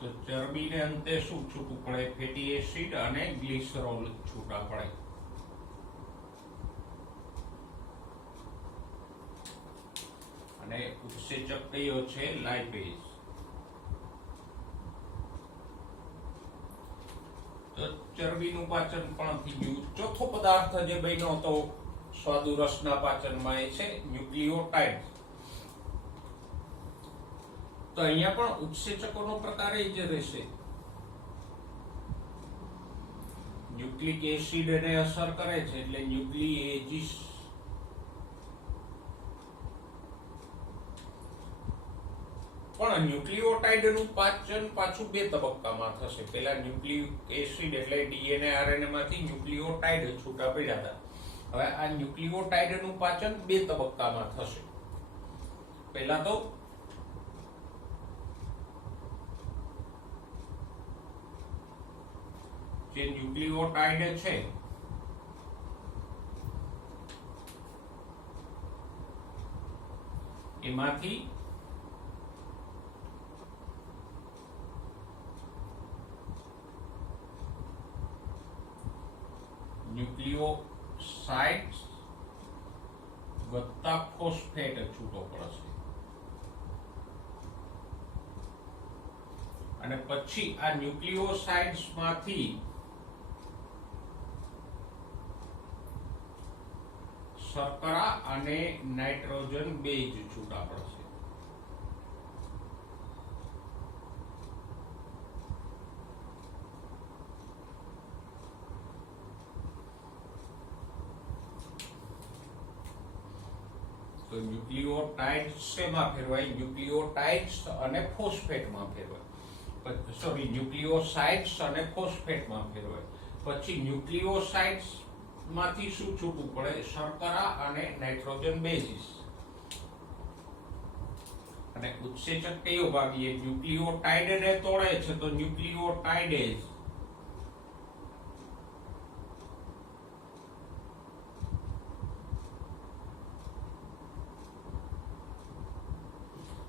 તો ચરબીને અંતે શું છૂટું પડે? ફેટી એસિડ અને ગ્લિસરોલ છૂટા પડે. અને ઉત્સેચક કયો છે? લાઇપેઝ. તો ચરબીનું પાચન પણ થઈ ગયું. ચોથો પદાર્થ જે બન્યો હતો સ્વાદુ રસના પાચનમાં એ છે ન્યુક્લિયોટાઇડ. તો અહીંયા પણ ઉત્સેચકોનો પ્રકાર એ જ રહેશે. ન્યુક્લિક એસિડ એને અસર કરે છે એટલે ન્યુક્લિએજીસ. પણ ન્યુક્લિયોટાઇડનું પાચન પાછું બે તબક્કામાં થશે. પહેલા ન્યુક્લિક એસિડ એટલે ડીએનએ આરએનએ માંથી ન્યુક્લિયોટાઇડ છૂટા પડ્યા હતા. હવે આ ન્યુક્લિયોટાઇડનું પાચન બે તબક્કામાં થશે. પહેલા તો જે ન્યુક્લિયોટાઇડ છે એમાંથી ન્યુક્લિયોસાઇડ્સ વત્તા ફોસ્ફેટ છૂટો પડશે. અને પછી આ ન્યુક્લિયોસાઇડ્સ માંથી શર્કરા અને નાઇટ્રોજન બેઝ છૂટા પડશે. તો ન્યુક્લિયોટાઇડ્સ શેમાં ફેરવાય? ન્યુક્લિયોટાઇડ્સ અને ફોસ્ફેટમાં ફેરવાય. સોરી, ન્યુક્લિયોસાઇડ્સ અને ફોસ્ફેટમાં ફેરવાય. પછી ન્યુક્લિયોસાઇડ્સ માંથી શું છૂટું પડે? શર્કરા અને નાઇટ્રોજન બેઝિસ. અને ઉત્સેચક કયો ભાગ? એ ન્યુક્લિયોટાઇડને તોડે છે તો ન્યુક્લિયોટાઇડેઝ.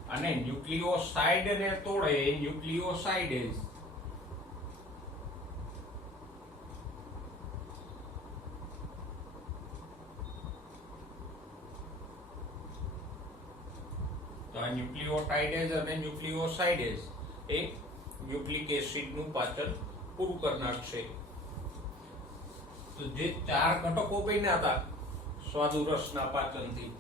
અને ન્યુક્લિયોસાઇડને તોડે ન્યુક્લિયોસાઇડેઝ. તો આ ન્યુક્લિયોટાઇડેઝ અને ન્યુક્લિયોસાઇડેઝ એ ન્યુક્લિક એસિડનું પાચન પૂરું કરી નાખશે. તો જે ચાર ઘટકો બન્યા હતા સ્વાદુ રસના પાચનથી,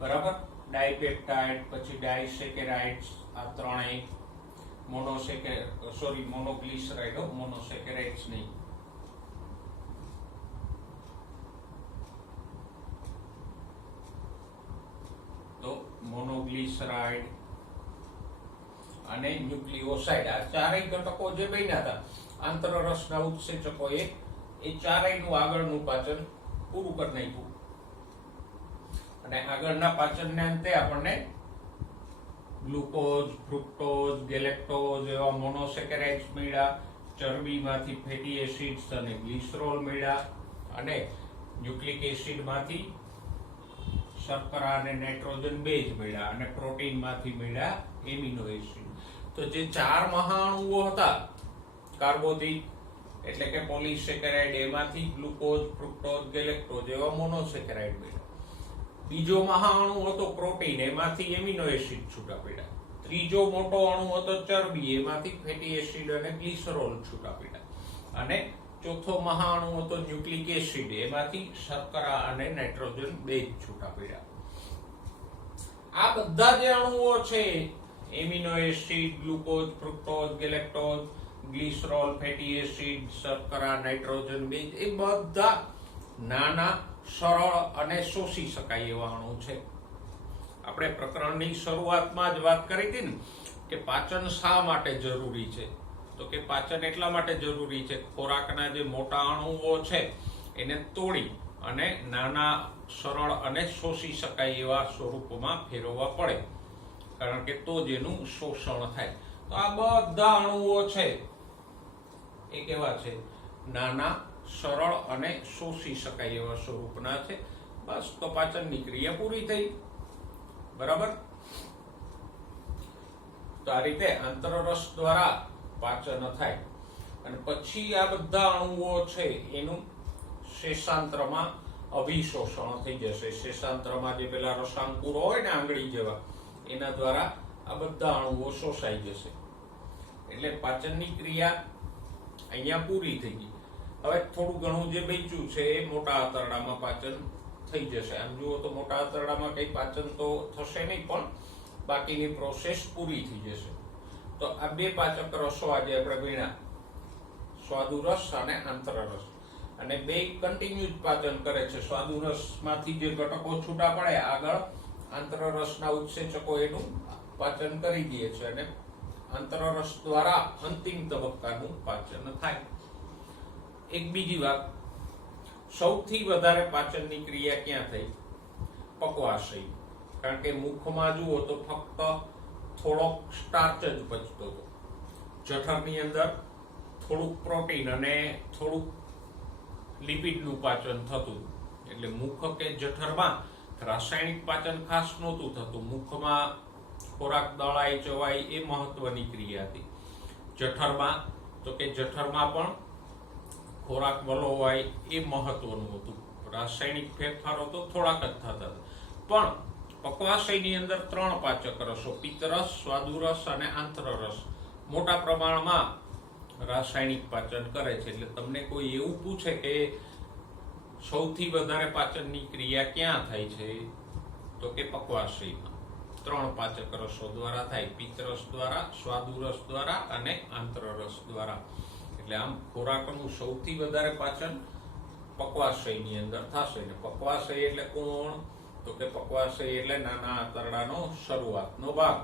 બરાબર? ડાયપેપ્ટાઇડ, પછી ડાયસેકેરાઇડ્સ, આ ત્રણેય મોનોગ્લિસરાઇડ, મોનોસેકેરાઇડ્સ નહીં. તો મોનોગ્લિસરાઇડ અને ન્યુક્લિયોસાઇડ, આ ચારેય ઘટકો જે બન્યા હતા આંતરરસના ઉત્સેચકો, એ ચારેયનું આગળનું પાચન પૂરું કરી નાખ્યું. અને આગળના પાચનને અંતે આપણને ગ્લુકોઝ, ફ્રુક્ટોઝ, ગેલેક્ટોઝ એવા મોનોસેકેરાઇડ્સ મળ્યા, ચરબીમાંથી ફેટી એસિડ્સ અને ગ્લિસરોલ મળ્યા, અને ન્યુક્લિક એસિડમાંથી શર્કરા અને નાઇટ્રોજન બેઝ મળ્યા, અને પ્રોટીનમાંથી મળ્યા એમિનો એસિડ. તો જે ચાર મહાઅણુઓ હતા કાર્બોદિત એટલે કે પોલિસેકેરાઇડ, એમાંથી ગ્લુકોઝ, ફ્રુક્ટોઝ, ગેલેક્ટોઝ એવા મોનોસેકેરાઇડ મળ્યા. બીજો મહાઅણુ હતો પ્રોટીન, એમાંથી એમિનો એસિડ છૂટા પડ્યા. ત્રીજો મોટો અણુ હતો ચરબી, એમાંથી ફેટી એસિડ અને ગ્લિસરોલ છૂટા પડ્યા. અને ચોથો મહાઅણુ હતો ન્યુક્લિક એસિડ, એમાંથી શર્કરા અને નાઇટ્રોજન બેઝ છૂટા પડ્યા. આ બધા જે અણુઓ છે amino acid, glucose, fructose, galactose, glycerol, fatty acid, શર્કરા, નાઇટ્રોજન બેઝ, એ બધા નાના, સરળ અને શોષી શકાય એવા અણુ છે. આપણે પ્રકરણની શરૂઆતમાં જ વાત કરી હતી ને કે પાચન શા માટે જરૂરી છે, તો કે પાચન એટલા માટે જરૂરી છે ખોરાકના જે મોટા અણુઓ છે એને તોડી અને નાના, સરળ અને શોષી શકાય એવા સ્વરૂપમાં ફેરવવા પડે, કારણ કે તો જ એનું શોષણ થાય. તો આ બધા અણુઓ છે એ કેવા છે? નાના, સરળ અને શોષી શકાય એવા સ્વરૂપના છે. બસ, તો પાચનની ક્રિયા પૂરી થઈ. બરાબર. તો આ રીતે આંતરરસ દ્વારા પાચન થાય. અને પછી આ બધા અણુઓ છે એનું શેષાંત્રમાં અભિશોષણ થઈ જશે. શેષાંત્રમાં જે પેલા રસાંકુરો હોય ને આંગળી જેવા, એના દ્વારા આ બધા અણુઓ શોષાઈ જશે. એટલે પાચનની ક્રિયા અહીંયા પૂરી થઈ ગઈ. હવે થોડું ઘણું જે બચ્યું છે એ મોટા આંતરડામાં પાચન થઈ જશે. આમ જુઓ તો મોટા આંતરડામાં કઈ પાચન તો થશે નહીં, પણ બાકીની પ્રોસેસ પૂરી થઈ જશે. તો આ બે પાચક રસો આજે આપણે ભણ્યા, સ્વાદુરસ અને આંતરરસ. અને બે કન્ટિન્યુઅસ પાચન કરે છે. સ્વાદુરસમાંથી જે ઘટકો છૂટા પડે આગળ આંતરરસના ઉત્સેચકો એનું પાચન કરી દે છે, અને આંતરરસ દ્વારા અંતિમ તબક્કાનું પાચન થાય. એક બીજી વાત, સૌથી વધારે પાચનની ક્રિયા ક્યાં થઈ? પક્વાશય. કારણ કે મુખમાં જુઓ તો ફક્ત થોડોક સ્ટાર્ચ જ પચતો હતો. જઠરની અંદર થોડુંક પ્રોટીન અને થોડુંક લિપિડનું પાચન થતું. એટલે મુખ કે જઠરમાં રાસાયણિક પાચન ખાસ નહોતું થતું. મુખમાં ખોરાક દળાય, ચવાય એ મહત્વની ક્રિયા હતી. જઠરમાં તો કે જઠરમાં પણ ખોરાક વલોવાય એ મહત્વનું હતું. રાસાયણિક ફેરફારો તો થોડાક જ થતા હતા. પણ પક્વાશયની અંદર 3 પાચક રસો, પિત્તરસ, સ્વાદુરસ અને આંતરરસ, મોટા પ્રમાણમાં રાસાયણિક પાચન કરે છે. એટલે તમને કોઈ એવું પૂછે કે સૌથી વધારે પાચનની ક્રિયા ક્યાં થાય છે, તો કે પક્વાશયમાં. 3 પાચક રસો દ્વારા થાય, પિત્તરસ દ્વારા, સ્વાદુરસ દ્વારા અને આંતરરસ દ્વારા. એટલે આમ ખોરાકનું સૌથી વધારે પાચન પક્વાશયની અંદર થશે. ને પક્વાશય એટલે કોણ? તો કે પક્વાશય એટલે નાના આંતરડાનો શરૂઆતનો ભાગ.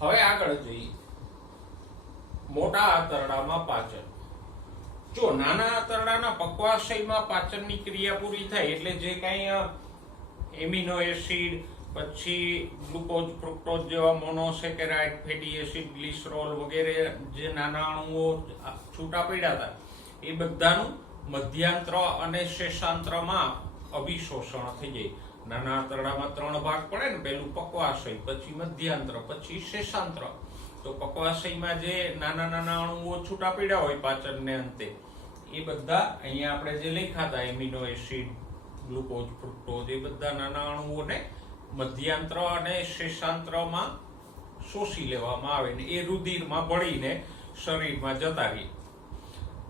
હવે આગળ જઈએ. મોટા આંતરડામાં પાચન. જો નાના આંતરડાના પક્વાશયમાં પાચનની ક્રિયા પૂરી થાય એટલે જે કઈ એમિનો એસિડ, પછી ગ્લુકોઝ, ફ્રુક્ટોઝ જેવા મોનોસેકેરાઇડ, ફેટી એસિડ, ગ્લિસરોલ વગેરે જે નાના અણુઓ છૂટા પડ્યા હતા, એ બધાનું મધ્યાંત્ર અને શેષાંત્રમાં અભિશોષણ થઈ જાય. નાના આંતરડામાં 3 ભાગ પડે ને, પહેલું પક્વાશય, પછી મધ્યાંત્ર, પછી શેષાંત્ર. તો પક્વાશયમાં જે નાના નાના અણુઓ છૂટા પડ્યા હોય પાચનને અંતે, એ બધા અહીંયા આપણે જે લખ્યા હતા એમિનો એસિડ, ગ્લુકોઝ, ફ્રુક્ટોઝ, એ બધા નાના અણુઓને મધ્યાંત્ર અને શેષાંત્રમાં શોષી લેવામાં આવે ને એ રુધિરમાં ભળીને શરીરમાં જતા રહે.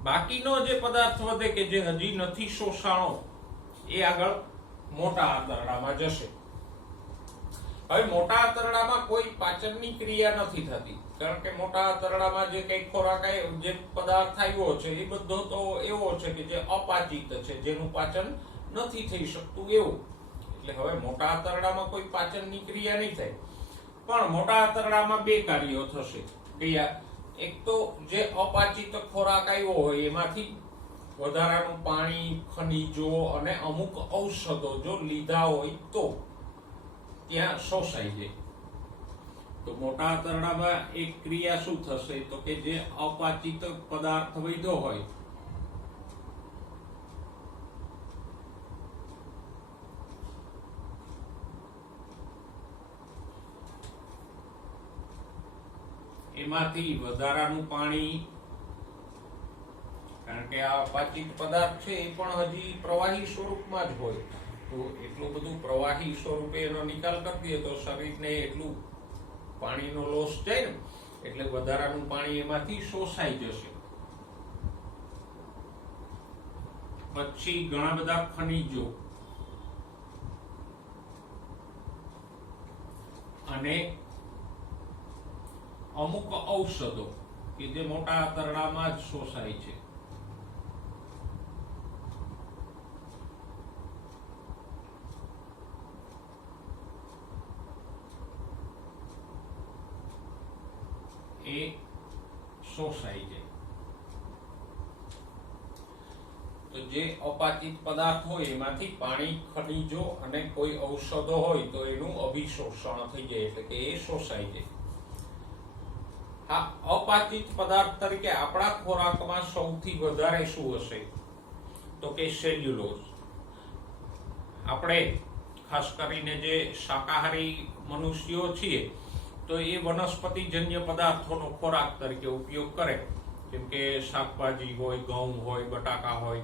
બાકીનો જે પદાર્થ વધે કે જે હજી નથી શોષાણો, એ આગળ મોટા આંતરડામાં જશે. હવે મોટા આંતરડામાં કોઈ પાચનની ક્રિયા નથી થતી, કારણ કે મોટા આંતરડામાં જે કઈ ખોરાક જે પદાર્થ આવ્યો છે એ બધો તો એવો છે કે જે અપાચિત છે, જેનું પાચન નથી થઈ શકતું એવું. એટલે હવે મોટા આંતરડામાં કોઈ પાચનની ક્રિયા નહીં થાય, પણ મોટા આંતરડામાં બે કાર્યો થશે. કયા? એક તો જે અપાચિત ખોરાક આવ્યો હોય એમાંથી વધારાનું પાણી, ખનિજો અને અમુક ઔષધો જો લીધા હોય તો ત્યાં શોષાઈ જાય. તો મોટા આંતરડામાં એક ક્રિયા શું થશે તો કે જે અપાચિત પદાર્થ વધ્યો હોય એમાંથી વધારાનું પાણી, કારણ કે આ અપાચિત પદાર્થ છે એ પણ હજી પ્રવાહી સ્વરૂપમાં જ હોય, તો એટલું બધું પ્રવાહી સ્વરૂપે એનો નિકાલ કરી દઈએ તો શરીરને એટલું પાણીનો લોસ જાય ને, એટલે વધારાનું પાણી એમાંથી શોષાઈ જશે. પછી ઘણા બધા ખનિજો અને અમુક ઔષધો કે જે મોટા આંતરડામાં જ શોષાય છે. એ શોષાઈ જાય. તો જે અપાચિત પદાર્થ હોય એમાંથી પાણી, ખનિજો અને કોઈ ઔષધો હોય તો એનું અભિશોષણ થઈ જાય, એટલે કે એ શોષાઈ જાય. આ અપાચિત પદાર્થ તરીકે આપણા ખોરાકમાં સૌથી વધારે શું હશે તો કે સેલ્યુલોઝ. આપણે ખાસ કરીને જે શાકાહારી મનુષ્યો છીએ તો એ વનસ્પતિજન્ય પદાર્થોનો ખોરાક તરીકે ઉપયોગ કરે, જેમ કે શાકભાજી હોય, ઘઉં હોય, બટાકા હોય,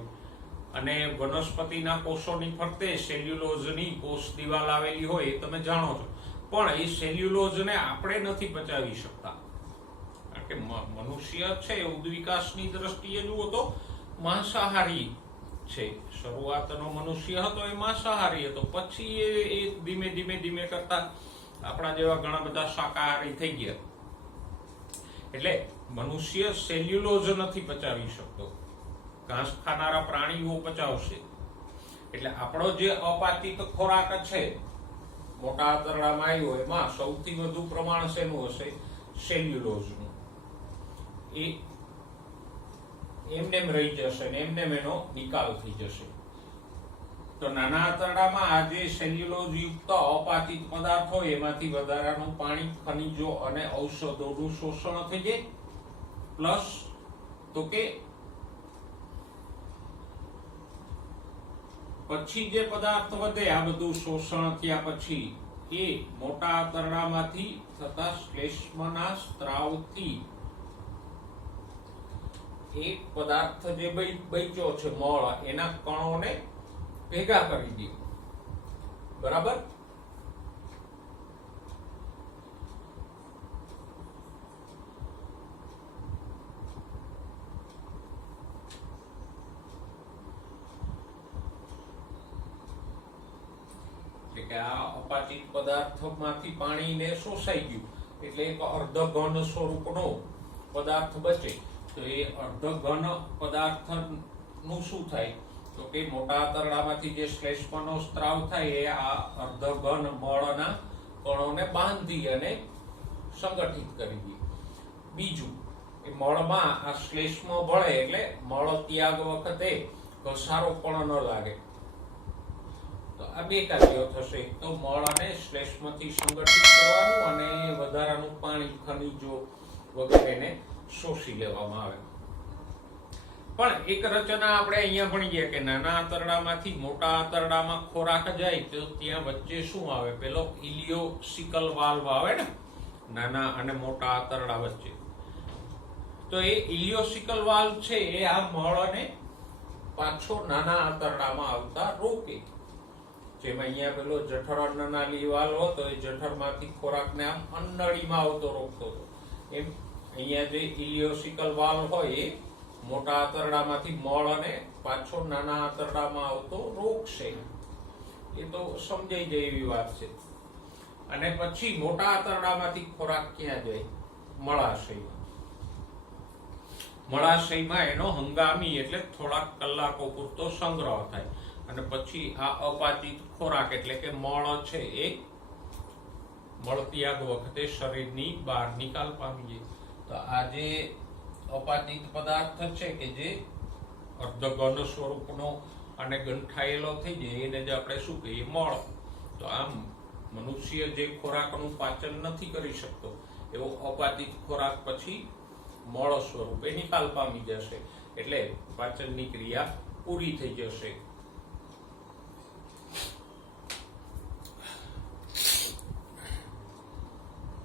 અને વનસ્પતિના કોષોની ફરતે સેલ્યુલોઝની કોષ દિવાલ આવેલી હોય એ તમે જાણો છો. પણ એ સેલ્યુલોઝને આપણે નથી પચાવી શકતા, કારણ કે મનુષ્ય છે ઉદ્વિકાસની દ્રષ્ટિએ જુઓ તો માંસાહારી છે. શરૂઆતનો મનુષ્ય હતો એ માંસાહારી હતો, પછી એ ધીમે ધીમે કરતા આપણા જેવા ઘણા બધા શાકાહારી થઈ ગયા. એટલે મનુષ્ય સેલ્યુલોઝ નથી પચાવી શકતો, ઘાસ ખાનારા પ્રાણીઓ પચાવશે. એટલે આપણો જે અપાચિત ખોરાક છે મોટા આંતરડામાં આવ્યો એમાં સૌથી વધુ પ્રમાણ શેનું હશે? સેલ્યુલોઝનું. એ એમને રહી જશે ને એમને એનો નિકાલ થઈ જશે. તો નાના આંતરડામાં આ જે સેલ્યુલોઝ યુક્ત અપાચિત પદાર્થ હોય એમાંથી વધારાનું પાણી, ખનિજો અને ઔષધોનું શોષણ થઈ જાય. પ્લસ તો કે પછી જે પદાર્થ વધે આ બધું શોષણ થયા પછી એ મોટા આંતરડામાંથી થતા શ્લેષ્મના સ્ત્રાવથી એક પદાર્થ જે બચ્યો છે મળ, એના કણોને ભેગા કરી દે. બરાબર? એટલે કે આ અપાચિત પદાર્થમાંથી પાણીને શોષાઈ ગયું એટલે એક અર્ધ ઘન સ્વરૂપનો પદાર્થ બચે. તો એ અર્ધ ઘન પદાર્થનું શું થાય તો કે મોટા આંતરડામાંથી જે શ્લેષ્મનો સ્ત્રાવ થાય એ આ અર્ધ ઘન મળના કણોને બાંધી અને સંગઠિત કરી દે. બીજું, એ મળમાં આ શ્લેષ્મ ભળે એટલે મળ ત્યાગ વખતે ઘસારો પણ ન લાગે. તો આ બે કાર્યો થશે. એક તો મળ અને શ્લેષ્મથી સંગઠિત કરવાનું અને વધારાનું પાણી, ખનિજો વગેરેને શોષી લેવામાં આવે. પણ એક રચના આપણે અહીંયા ભણીએ કે નાના આંતરડામાંથી મોટા આંતરડામાં ખોરાક જાય તો ત્યાં વચ્ચે શું આવે? પેલો ઇલિયોસિકલ વાલ્વ આવે ને નાના અને મોટા આંતરડા વચ્ચે. તો એ ઇલિયોસિકલ વાલ્વ છે એ આ મળને પાછો નાના આંતરડામાં આવતા રોકે. જેમ અહીંયા પેલો જઠર અન્નનાળી વાલ્વ હતો એ જઠરમાંથી ખોરાકને આમ અન્નળીમાં આવતો રોકતો હતો, એમ અહીંયા જે ઇલિયોસિકલ વાલ્વ હોય એ મોટા આંતરડામાંથી મળ અને પાછો નાના આંતરડામાં આવતો રોકશે. એ તો સમજાઈ જાય એવી વાત છે. અને પછી મોટા આંતરડામાંથી ખોરાક ક્યાં જાય? મળાશયમાં. મળાશયમાં એનો હંગામી એટલે થોડાક કલાકો પૂરતો સંગ્રહ થાય અને પછી આ અપાચિત ખોરાક એટલે કે મળ છે એ મળત્યાગ વખતે શરીરની બહાર નિકાલ પામી જાય. તો આ જે અપાચિત પદાર્થ છે કે જે અર્ધઘન સ્વરૂપનો અને ગંઠાયેલો થઈ જાય એને જ આપણે શું કહીએ? મળ. તો આમ મનુષ્ય જે ખોરાકનું પાચન નથી કરી શકતો એવો અપાચિત ખોરાક પછી મળ સ્વરૂપે નિકાલ પામી જશે એટલે પાચનની ક્રિયા પૂરી થઈ જશે.